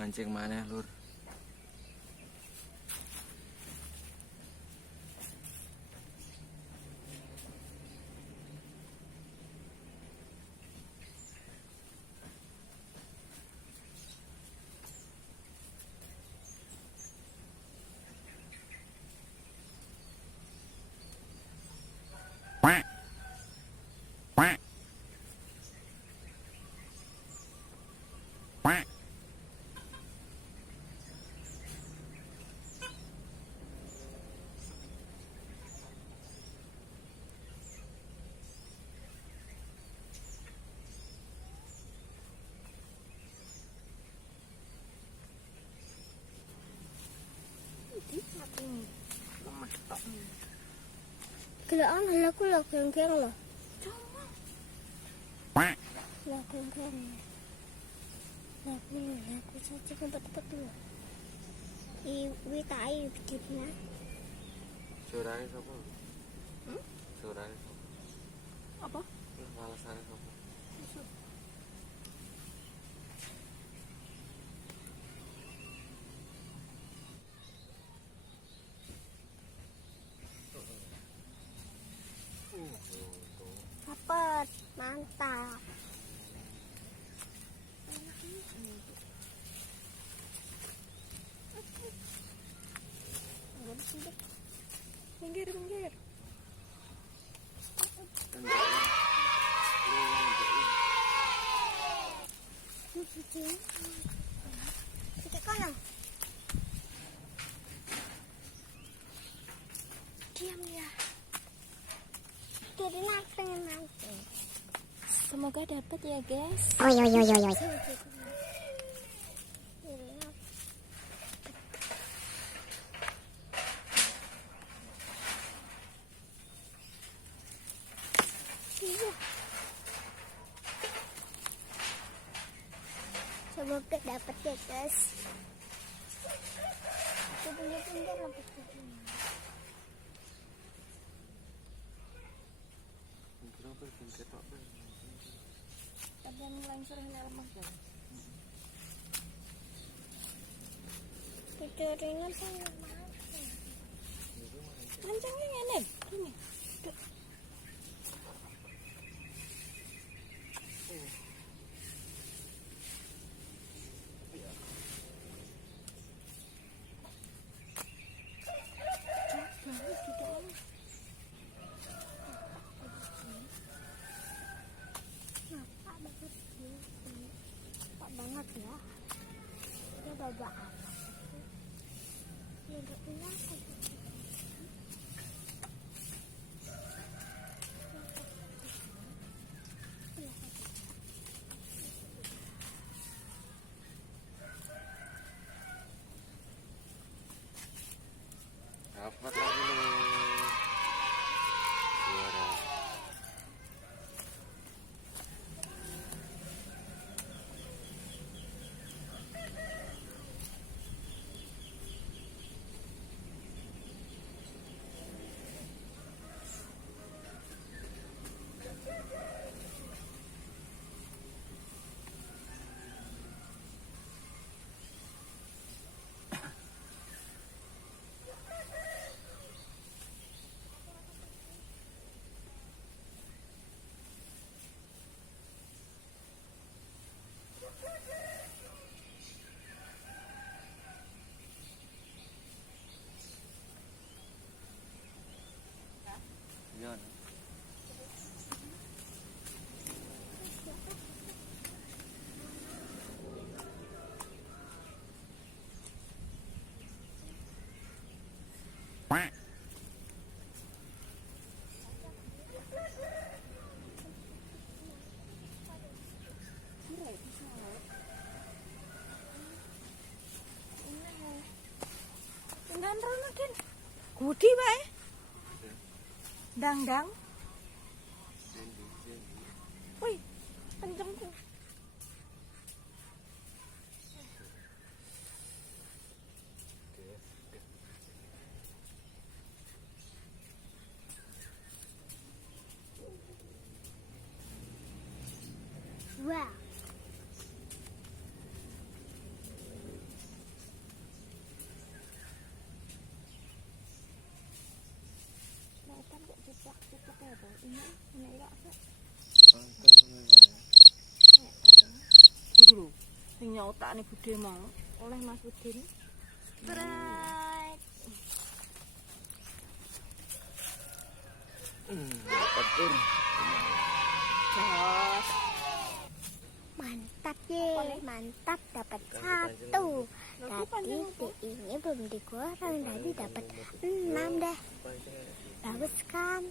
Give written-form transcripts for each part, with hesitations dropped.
Mancing maneh lur. Kelaan halaku lah keng-keng lah. Lah keng-keng. Aku saja tempat-tempat dulu. Iwi tai bidipnya. Surane sapa? Hmm? Surane sapa? Apa? Alasane sapa? Dapat, mantap. Minggir, minggir. Kita kanan. Diam ya. Jadi nak pengen nanti. Semoga dapat ya guys. Oh yo. Semoga dapat ya guys. Pinggir lebih Tapi yang langsung lemah kan. Tidurnya sama Mancingnya ngene. Gini. banget ya. Dia bawa apa? Dia nggak punya apa. Dapat lagi lu. Suara. Yan. Dan ronakin. Kudi bae. Dang. Wih, kencengku. Wow. Ini enggak sih. Pangkat sampai mana? Nek katanya. Iki lho. Sing nyautakne budhe mau oleh Mas Udin. Berat. Dapat tur. Jos. Mantap ye, mantap dapat satu. Tadi ini belum digoreng, tadi dapat 6 deh. Bagus kan?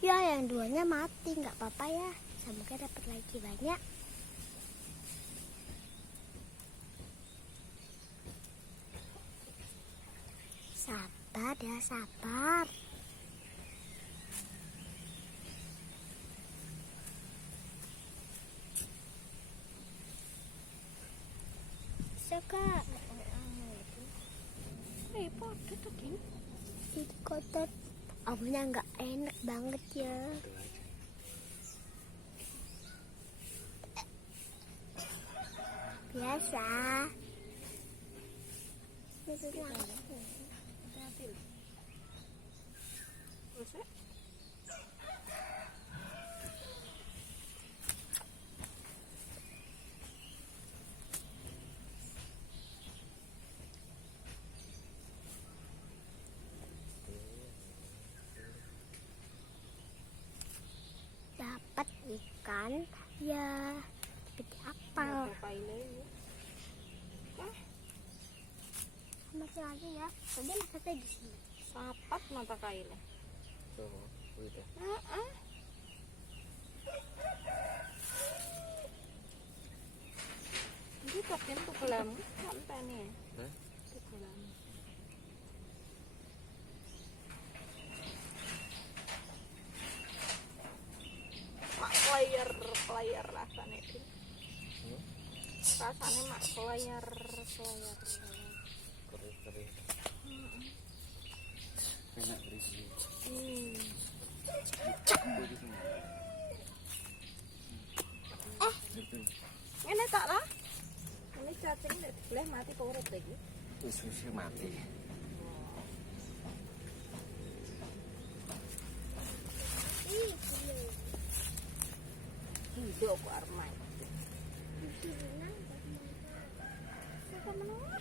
Ya, yang duanya mati, nggak apa-apa ya. Semoga dapat lagi banyak. Sabar ya, sabar. Suka Repot itu gini. ini kotor. Abunya nggak enak banget ya. Biasa. Itu langsung. Terus ya? Dapat ikan ya seperti apa? Masih lagi ya. Tadi masih di sini. Sapat mata kailnya. Tuh, udah. Ini token tuh kelam, sampai nih. Hah? Tuh kelam. Mak player rasanya itu. Rasanya mak player. Kering. Enak berisi. Ini tak lah. Ini cacing nek boleh mati kok urip iki. Susu mati. Hidup kok armai. Suka menang.